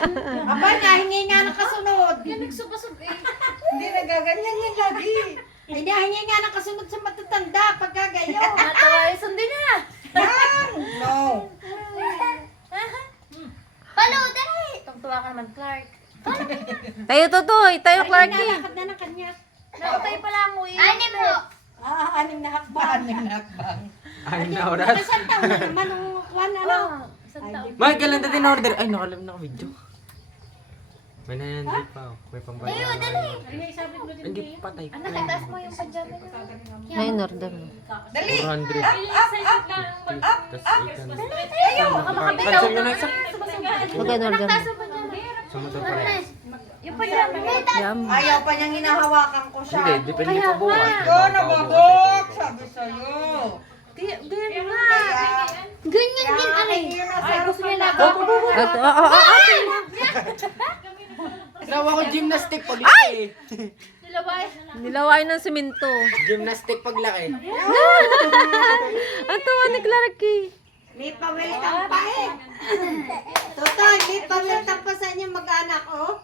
Aba, nahingi nga ng kasunod. Yan nagsubasog eh. Hindi nagaganyan yan lagi. Ay, nahingi nga ng kasunod sa matatanda pagkagayo. Natawa yung sundi na. Yan! No. Palo, dali. Tungtuwa ka naman, Clark. Tayo Totoy, tayo Clarky. Nalakad na ng kanya. Nautay pala mo eh. Ani po. Anim na hakbang. Anim na hakbang. Ay, na oras. Isang taon na naman nung kwan, ano? Isang taon. May kailan natin na-order? Ay, nakalam na video. May 900 pa. May pambayad. Ayo, dali. Hindi patay ko. Anak, itaas mo yung pajama niya. May order mo. Dali! 400. Tapos 800. Ayaw! Baka makabitaw. Cancel nyo na isa. Magkano order mo? Taas mo pajama. Sa motor pa rin. Yung pajama. Yum. Ayaw pa niyang hinahawakan ko siya. Hindi, depende pa bukas. Yun, nababot! Sabi sa'yo. Ganyan Kaya din, alay. yun na sa Gusto niya lang. Nawa ko gymnastic paglaki. Nilabay. Nilaway ng simento. Gymnastic paglaki. Ang tuwa ni Clarky. May pawil kang pa eh. Totoy, may pawil kang pa sa inyo mag-anak, oh.